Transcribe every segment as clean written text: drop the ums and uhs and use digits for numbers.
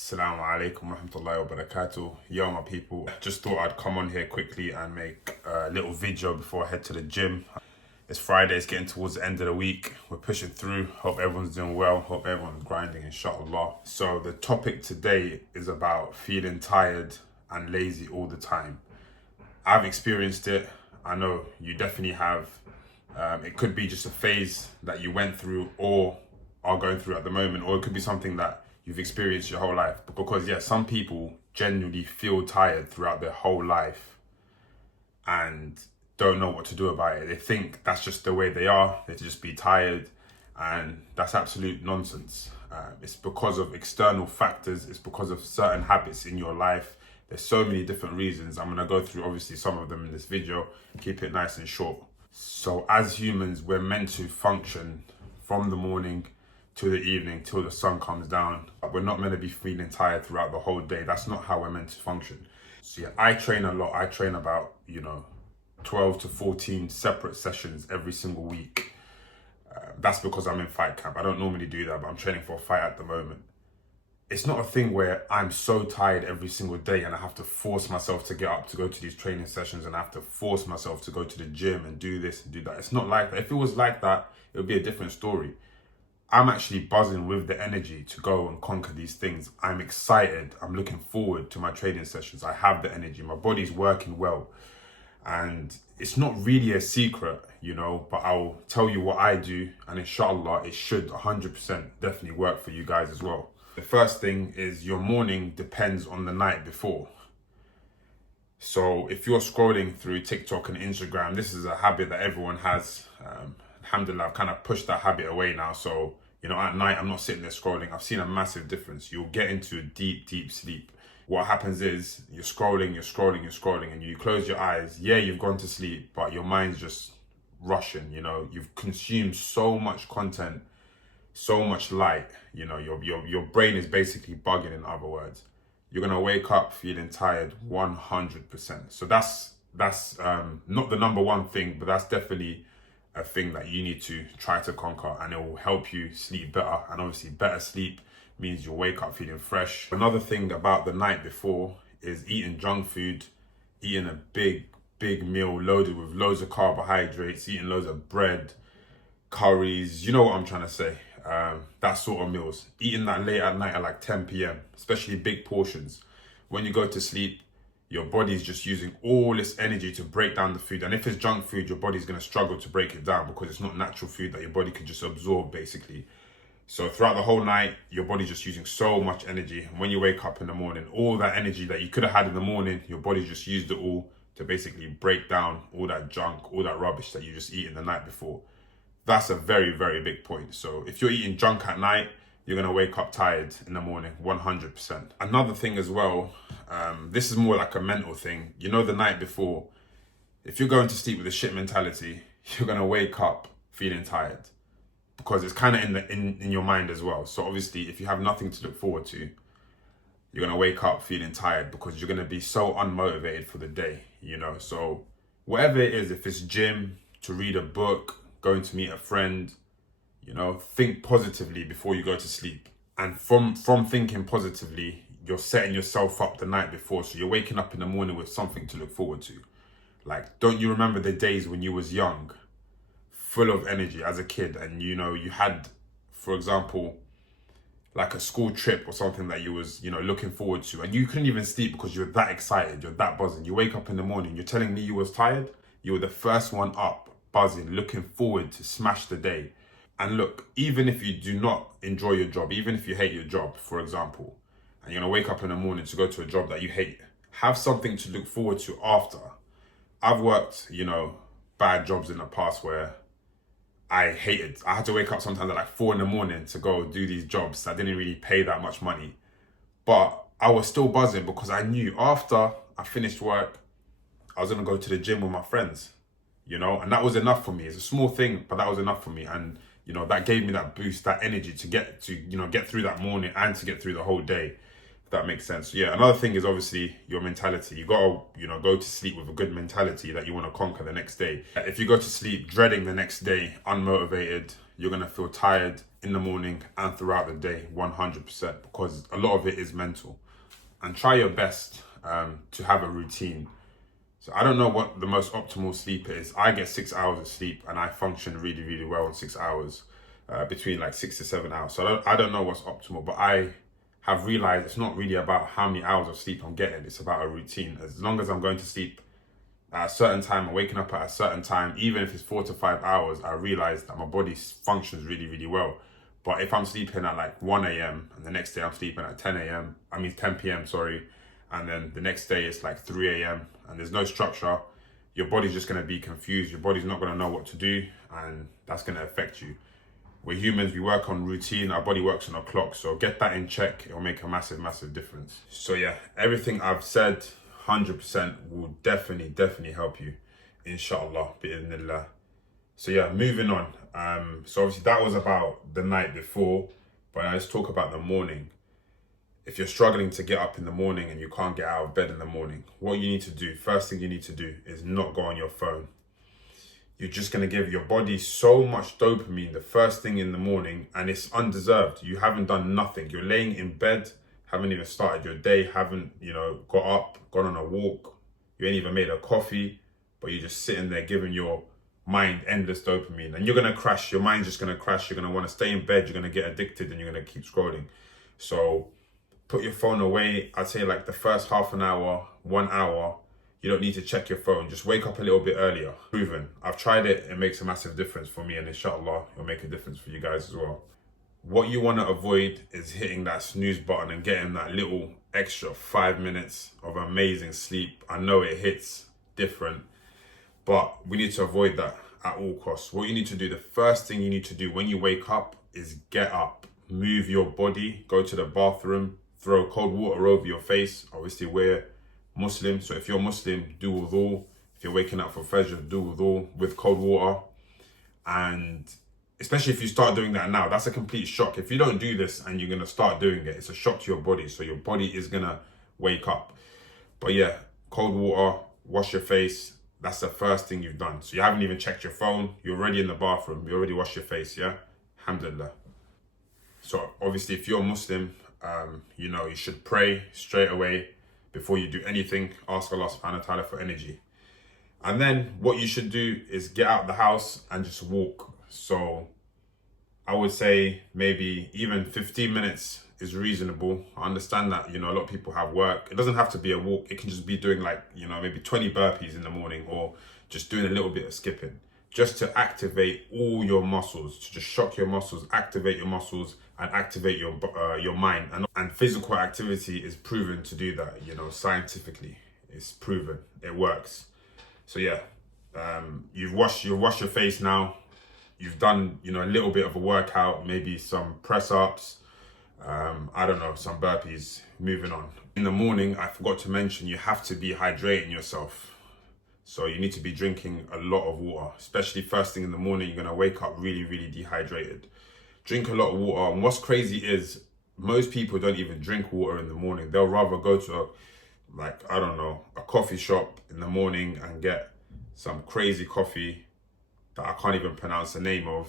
Assalamu alaikum wa rahmatullahi wa barakatuh. Yo, my people. Just thought I'd come on here quickly and make a little video before I head to the gym. It's Friday, it's getting towards the end of the week. We're pushing through. Hope everyone's doing well. Hope everyone's grinding, inshallah. So the topic today is about feeling tired and lazy all the time. I've experienced it. I know you definitely have. It could be just a phase that you went through or are going through at the moment, or it could be something that you've experienced your whole life. Because some people genuinely feel tired throughout their whole life and don't know what to do about it. They think that's just the way they are. They just be tired, and that's absolute nonsense. It's because of external factors. It's because of certain habits in your life. There's so many different reasons. I'm gonna go through obviously some of them in this video. Keep it nice and short. So as humans, we're meant to function from the morning to the evening till the sun comes down. We're not meant to be feeling tired throughout the whole day. That's not how we're meant to function. So I train a lot. I train about 12 to 14 separate sessions every single week. That's because I'm in fight camp. I don't normally do that, but I'm training for a fight at the moment. It's not a thing where I'm so tired every single day and I have to force myself to get up to go to these training sessions, and I have to force myself to go to the gym and do this and do that. It's not like that. If it was like that, it would be a different story. I'm actually buzzing with the energy to go and conquer these things. I'm excited. I'm looking forward to my training sessions. I have the energy. My body's working well. And it's not really a secret, but I'll tell you what I do. And inshallah, it should 100% definitely work for you guys as well. The first thing is your morning depends on the night before. So if you're scrolling through TikTok and Instagram, this is a habit that everyone has. Alhamdulillah, I've kind of pushed that habit away now. So, at night, I'm not sitting there scrolling. I've seen a massive difference. You'll get into a deep, deep sleep. What happens is you're scrolling, and you close your eyes. Yeah, you've gone to sleep, but your mind's just rushing. You've consumed so much content, so much light. Your brain is basically bugging, in other words. You're going to wake up feeling tired 100%. So that's not the number one thing, but that's definitely a thing that you need to try to conquer, and it will help you sleep better. And obviously better sleep means you'll wake up feeling fresh. Another thing about the night before is eating junk food, eating a big meal loaded with loads of carbohydrates, eating loads of bread, curries, you know what I'm trying to say. That sort of meals. Eating that late at night at like 10 p.m, especially big portions. When you go to sleep, your body's just using all this energy to break down the food. And if it's junk food, your body's going to struggle to break it down because it's not natural food that your body can just absorb, basically. So throughout the whole night, your body's just using so much energy. And when you wake up in the morning, all that energy that you could have had in the morning, your body just used it all to basically break down all that junk, all that rubbish that you just eaten the night before. That's a very, very big point. So if you're eating junk at night, you're going to wake up tired in the morning, 100%. Another thing as well, this is more like a mental thing. The night before, if you're going to sleep with a shit mentality, you're going to wake up feeling tired because it's kind of in your mind as well. So obviously, if you have nothing to look forward to, you're going to wake up feeling tired because you're going to be so unmotivated for the day, So whatever it is, if it's gym, to read a book, going to meet a friend, think positively before you go to sleep. And from thinking positively, you're setting yourself up the night before. So you're waking up in the morning with something to look forward to. Like, don't you remember the days when you was young, full of energy as a kid, and you had, for example, like a school trip or something that you was, looking forward to, and you couldn't even sleep because you're that excited, you're that buzzing. You wake up in the morning, you're telling me you was tired? You were the first one up, buzzing, looking forward to smash the day. And look, even if you do not enjoy your job, even if you hate your job, for example, and you're going to wake up in the morning to go to a job that you hate, have something to look forward to after. I've worked, bad jobs in the past where I hated. I had to wake up sometimes at like 4 a.m. to go do these jobs that didn't really pay that much money. But I was still buzzing because I knew after I finished work, I was going to go to the gym with my friends, and that was enough for me. It's a small thing, but that was enough for me. And that gave me that boost, that energy to get through that morning and to get through the whole day. If that makes sense. Yeah, another thing is obviously your mentality. You gotta, go to sleep with a good mentality that you want to conquer the next day. If you go to sleep dreading the next day, unmotivated, you're gonna feel tired in the morning and throughout the day, 100%, because a lot of it is mental. And try your best to have a routine. So I don't know what the most optimal sleep is. I get 6 hours of sleep and I function really, really well in 6 hours, between like 6 to 7 hours. So I don't know what's optimal, but I have realized it's not really about how many hours of sleep I'm getting. It's about a routine. As long as I'm going to sleep at a certain time and waking up at a certain time, even if it's 4 to 5 hours, I realize that my body functions really, really well. But if I'm sleeping at like 1 a.m. and the next day I'm sleeping at 10 p.m., sorry, and then the next day it's like 3 a.m. and there's no structure, your body's just going to be confused. Your body's not going to know what to do, and that's going to affect you. We're humans, we work on routine, our body works on a clock, so get that in check. It'll make a massive, massive difference. So yeah, everything I've said, 100% will definitely help you, inshallah, bi'idhnillah. So yeah, moving on. So obviously that was about the night before, but now let's talk about the morning. If you're struggling to get up in the morning and you can't get out of bed in the morning, what you need to do, first thing you need to do is not go on your phone. You're just going to give your body so much dopamine the first thing in the morning, and it's undeserved. You haven't done nothing. You're laying in bed, haven't even started your day, haven't, got up, gone on a walk. You ain't even made a coffee, but you're just sitting there giving your mind endless dopamine, and you're going to crash. Your mind's just going to crash. You're going to want to stay in bed. You're going to get addicted and you're going to keep scrolling. So put your phone away. I'd say like the first half an hour, 1 hour, you don't need to check your phone. Just wake up a little bit earlier. Proven. I've tried it. It makes a massive difference for me, and inshallah, it'll make a difference for you guys as well. What you want to avoid is hitting that snooze button and getting that little extra 5 minutes of amazing sleep. I know it hits different, but we need to avoid that at all costs. What you need to do, the first thing you need to do when you wake up is get up, move your body, go to the bathroom, throw cold water over your face. Obviously, we're Muslim, so if you're Muslim, do wudu. If you're waking up for Fajr, do wudu with cold water. And especially if you start doing that now, that's a complete shock. If you don't do this and you're going to start doing it, it's a shock to your body. So your body is going to wake up. But yeah, cold water, wash your face. That's the first thing you've done. So you haven't even checked your phone. You're already in the bathroom. You already washed your face, yeah? Alhamdulillah. So obviously, if you're Muslim, you should pray straight away before you do anything. Ask Allah subhanahu wa ta'ala for energy. And then what you should do is get out the house and just walk. So I would say maybe even 15 minutes is reasonable. I understand that, a lot of people have work. It doesn't have to be a walk. It can just be doing like, maybe 20 burpees in the morning, or just doing a little bit of skipping, just to activate all your muscles, to just shock your muscles, activate your muscles, and activate your mind. And physical activity is proven to do that, scientifically. It's proven. It works. So yeah, you've washed your face now. You've done, a little bit of a workout, maybe some press-ups, I don't know, some burpees. Moving on. In the morning, I forgot to mention, you have to be hydrating yourself. So you need to be drinking a lot of water, especially first thing in the morning. You're going to wake up really, really dehydrated. Drink a lot of water. And what's crazy is most people don't even drink water in the morning. They'll rather go to a coffee shop in the morning and get some crazy coffee that I can't even pronounce the name of,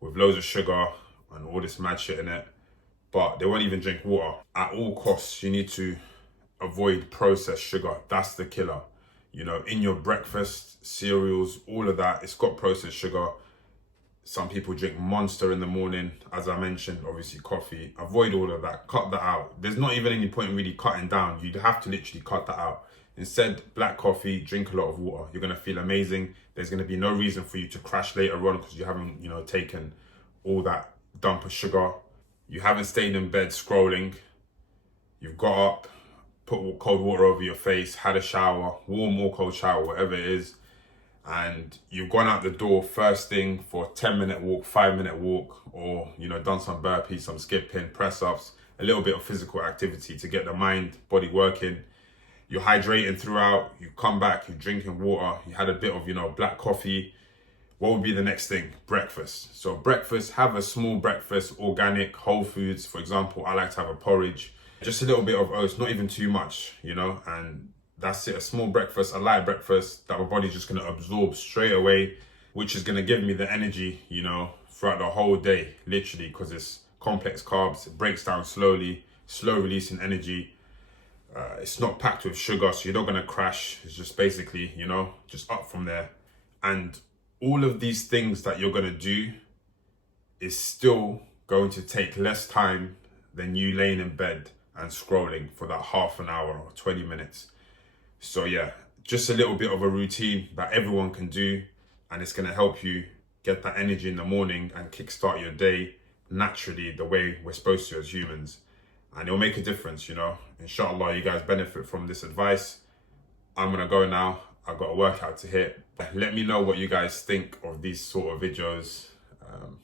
with loads of sugar and all this mad shit in it. But they won't even drink water. At all costs, you need to avoid processed sugar. That's the killer. In your breakfast, cereals, all of that, it's got processed sugar. Some people drink Monster in the morning. As I mentioned, obviously coffee. Avoid all of that. Cut that out. There's not even any point in really cutting down. You'd have to literally cut that out. Instead, black coffee, drink a lot of water. You're going to feel amazing. There's going to be no reason for you to crash later on because you haven't, taken all that dump of sugar. You haven't stayed in bed scrolling. You've got up, put cold water over your face, had a shower, warm or cold shower, whatever it is. And you've gone out the door first thing for a 10-minute walk, 5-minute walk, or, done some burpees, some skipping, press-ups, a little bit of physical activity to get the mind, body working. You're hydrating throughout, you come back, you're drinking water, you had a bit of, black coffee. What would be the next thing? Breakfast. So breakfast, have a small breakfast, organic, whole foods. For example, I like to have a porridge. Just a little bit of oats, not even too much, you know, and that's it. A small breakfast, a light breakfast that my body's just going to absorb straight away, which is going to give me the energy, you know, throughout the whole day, literally, because it's complex carbs. It breaks down slowly, slow releasing energy. It's not packed with sugar, so you're not going to crash. It's just basically, you know, just up from there. And all of these things that you're going to do is still going to take less time than you laying in bed and scrolling for that half an hour or 20 minutes. So yeah, just a little bit of a routine that everyone can do, and it's going to help you get that energy in the morning and kickstart your day naturally the way we're supposed to as humans. And it'll make a difference, you know. Inshallah, you guys benefit from this advice. I'm going to go now. I've got a workout to hit. Let me know what you guys think of these sort of videos,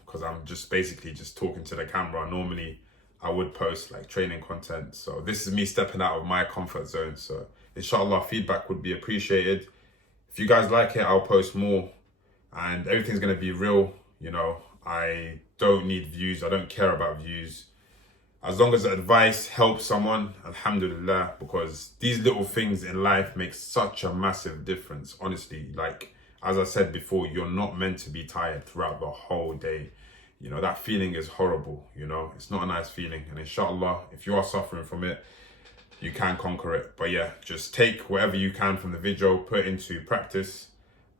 because I'm just basically just talking to the camera. Normally, I would post like training content. So this is me stepping out of my comfort zone. So inshallah, feedback would be appreciated. If you guys like it, I'll post more, and everything's going to be real. You know, I don't need views. I don't care about views. As long as the advice helps someone, alhamdulillah, because these little things in life make such a massive difference. Honestly, like, as I said before, you're not meant to be tired throughout the whole day. You know, that feeling is horrible, you know, it's not a nice feeling. And inshallah, if you are suffering from it, you can conquer it. But yeah, just take whatever you can from the video, put it into practice,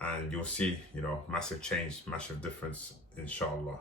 and you'll see, you know, massive change, massive difference, inshallah.